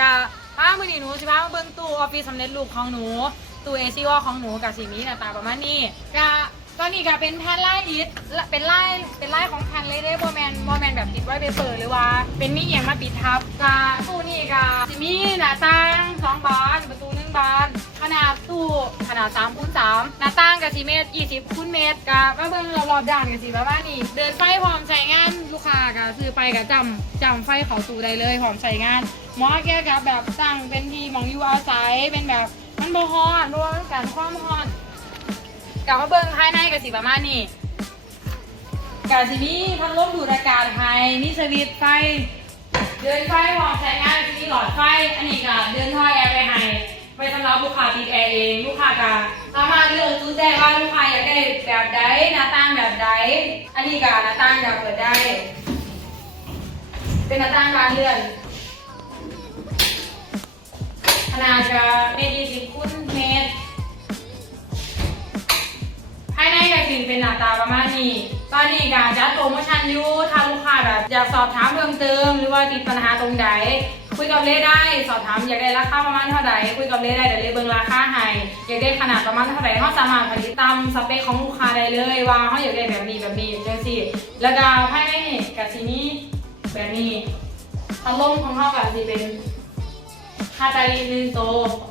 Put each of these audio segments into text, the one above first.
กะพามือนีหนูสิพามาเบิ่งตู้ออฟฟิศสำเร็จรูปของหนู ตู้เอซีวอของหนูกับสีนี้หน้าตาประมาณนี้กะตอนนี้ก็เป็นแผ่นไล่อิฐเป็นไล่เป็นไล่ของแผ่นเลยเด้บอแมนบอแมนแบบติดไว้เปิดหรือว่า เป็นมีเอียงมาปิดทับกะตู้นี่กะสิมีหน้าต่างสองบานประตูหนึ่งบานขนาดตู้ขนาด3คูณ3หน้าต่างกับ4เมตร20คูณเมตรกะมาเบิ่งรอบๆด้านกันสิประมาณนี้เดินไฟพร้อมใช้ ไปกะจำจำไฟเขาตูได้เลยพร้อมใช้งานหมอแก้กับแบบสั่งเป็นที่มองอยู่อาศัยเป็นแบบมันบ่ฮ้อนบ่ว่าการความร้อนกะมาเบิ่งภายในกะสิประมาณนี้กะสิมีพัดลมดูดอากาศให้มีสวิตช์ไฟ เดินไฟพร้อมใช้งานมีหลอดไฟ อันนี้ก็เดินท่อแอร์ไปให้ไปสำหรับลูกค้าติดแอร์เองลูกค้าก็สามารถเลือกซื้อได้ว่าลูกค้าอยากได้แบบใดหน้าต่างแบบใดอันนี้ก็หน้าต่างอยากเปิดได้ เป็นหน้าต่างบานเลื่อนขนาดก็เมตรยี่สิบคูณเมตร ภายในก็ถึงเป็นหน้าตาประมาณนี้ ตอนนี้การจัดโปรโมชั่นอยู่ถ้าลูกค้าแบบอยากสอบถามเพิ่มเติม หรือว่าติดปัญหาตรงใดคุยกับเล่ได้ สอบถามอยากได้ราคาประมาณเท่าใดคุยกับเล่ได้เดี๋ยวเล่เบิ่งราคาให้อยากได้ขนาดประมาณเท่าใดเขาสามารถผลิตตามสเปคของลูกค้าได้เลย ว่าเขาอยากได้แบบนี้แบบนี้จังซี่แล้วก็ภายในกับทีนี้ แบบนี้พัดลมของเขากับสีเป็นคาตาลีนินโต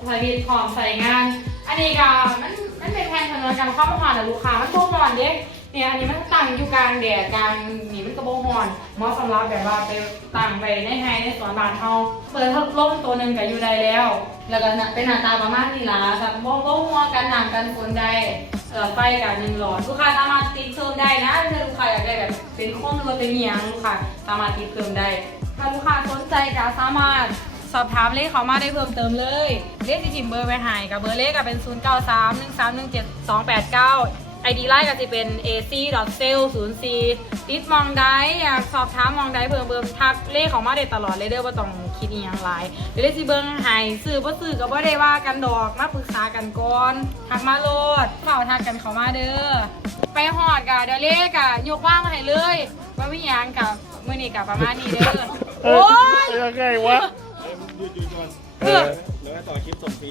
ผลิตพร้อมใส่งาน อันนี้ก็มันมันเป็นแทนสำหรับการเข้ามาหอนแต่ลูกค้ามันโบหอนเด็เนี่ยอันนี้มันตั้งอยู่กลางแดดกลางนี่มันก็โบหอนเหมาะสำหรับแบบว่าไปตั้งไปในไฮในสวนบานเฮาเปิดพัดลมตัวหนึ่งก็อยู่ได้แล้ว แล้วก็เป็นหน้าตาประมาณนี้ล่ะสับโบโบหัวกันหนังกันฝนได้ เออไฟกับหนึ่งหลอดลูกค้าสามารถติดเพิ่มได้นะถ้าลูกค้าอยากได้แบบเป็นข้อมือเป็นเมียงลูกค้าสามารถติดเพิ่มได้ ถ้าลูกค้าสนใจก็สามารถสอบถามเลขเขามาได้เพิ่มเติมเลย เลขที่ทิมเบอร์ไปหายกับเบอร์เลขก็เป็น 0 9 3 1 3 1 7 2 8 9 ID ไลน์ก็จะเป็น ac sale 0 c ติดมองได้อยากสอบถามมองได้เพิ่มเติมทักเลขเขามาได้ตลอดเลยเด้อว่าต้องคิดอีหยังหลายเดี๋ยวเลขสิเบิ้งใหายซื้อบ่ซื้อก็บ่ได้ว่ากันดอกมาปรึกษากันก่อนทักมาโลดเฝ้าทักกันเขามาเด้อไปหอดกะเดี๋ยวเลขกะยกว่างให้เลยว่ามีหยังกับมื้อนี้กับประมาณนี้เด้อเอโอ้อยยังไงวะหยุดหยุดก่อนเออ แล้วก็ต่อคลิปส่งฟรี